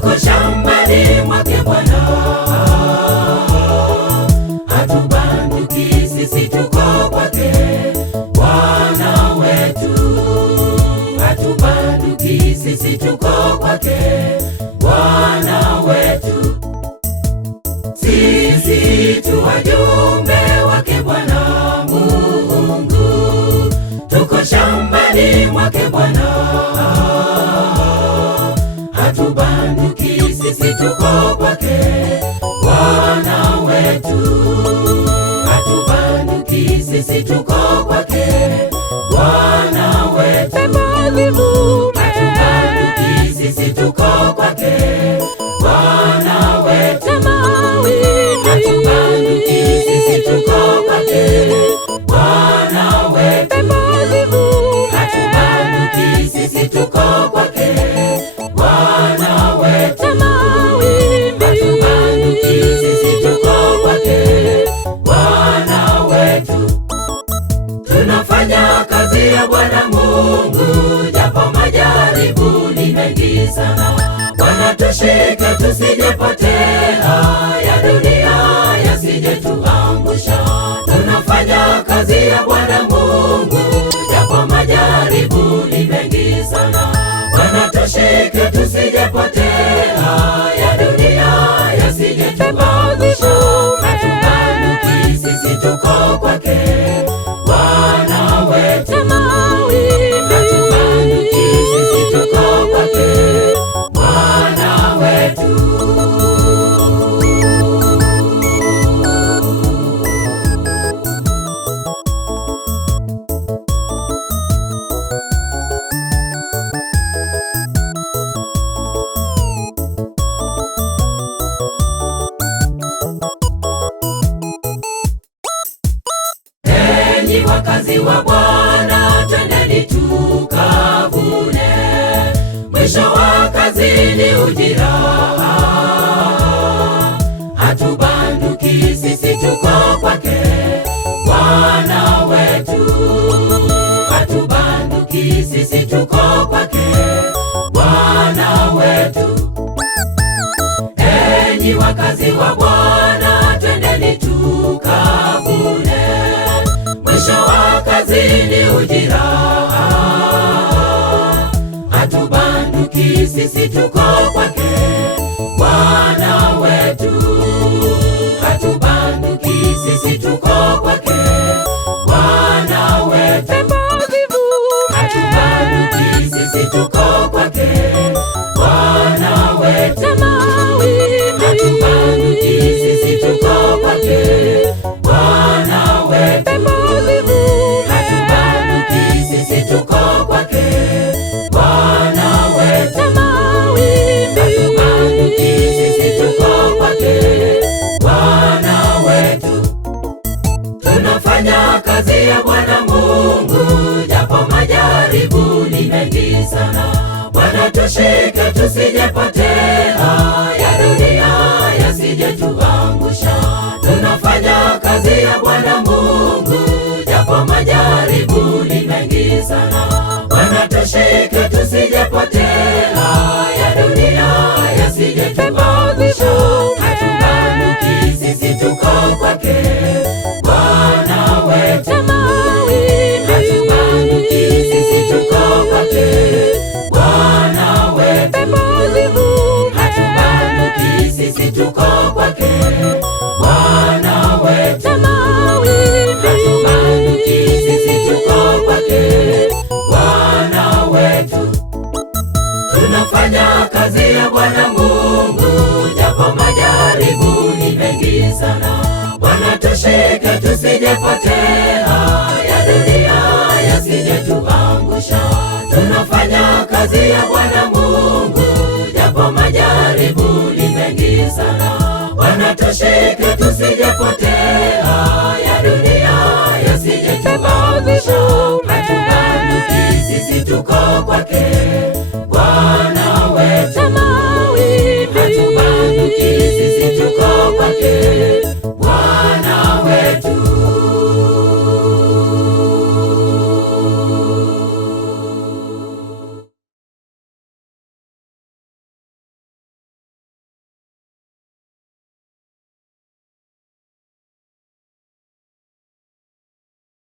tuko shambani mwake Bwana, hatubanduki sisi, tuko kwake Bwana wetu, hatubanduki sisi, tuko kwake Bwana wetu. Sisi tu wajumbe wake Bwana Mungu, tuko shambani mwake Bwana, hatubanduki sisi, tuko kwake Bwana wetu, hatubanduki sisi, tuko kwake Bwana wetu, hatubanduki sisi, tuko kwake Bwana wetu, hatubanduki sisi, tuko kwake Bwana wetu, hatubanduki sisi, tuko kwake Bwana wetu, hatubanduki sisi, tuko kwake Bwana wetu. Tunafanya kazi ya Bwana Mungu, japo majaribu ni mengi sana. Bwana tushike tusijepotea, ya dunia yasije tuangusha. Tunafanya kazi ya Bwana Mungu, japo majaribu ni mengi sana. Bwana tushike tusijepotea, ya dunia yasije tuangusha. Hatubanduki sisi, tuko kwake Bwana wetu, hatubanduki sisi, tuko kwake Bwana wetu. Enyi wakazi wa Bwana, twendeni tukavune, mwisho wa kazi ni ujira. Hatubanduki sisi, tuko kwake Bwana wetu, hatubanduki sisi, tuko kwake Bwana wetu. Enyi wakazi wa Bwana, twendeni tukavune, mwisho wa kazi ni ujira. Hatubanduki sisi, tuko kwake Bwana wetu, hatubanduki sisi, tuko kwake Bwana wetu, hatubanduki sisi, tuko kwake Bwana wetu, hatubanduki sisi, tuko kwake Bwana wetu, hatubanduki sisi, tuko kwake Bwana wetu, hatubanduki sisi, tuko kwake Bwana wetu. Tunafanya kazi ya Bwana Mungu, japo majaribu ni mengi sana. Bwana tushike tusijepotea, ya dunia yasije tuangusha. Tunafanya kazi ya Bwana Mungu, japo majaribu ni mengi sana. Bwana tushike tusijepotea, ya dunia yasije tuangusha. Hatubanduki sisi, tuko kwake Bwana wetu, hatubanduki sisi, tuko kwake Bwana wetu, hatubanduki sisi, tuko kwake Bwana wetu, hatubanduki sisi, tuko kwake Bwana wetu. Tunafanya kazi ya Bwana Mungu, japo majaribu ni mengi sana. Bwana tushike tusijepotea, ya dunia yasije tuangusha. Tunafanya kazi ya Bwana Mungu, japo majaribu ni mengi sana. Bwana tushike tusijepotea, ya dunia yasije tuangusha. Hatubanduki sisi, tuko kwake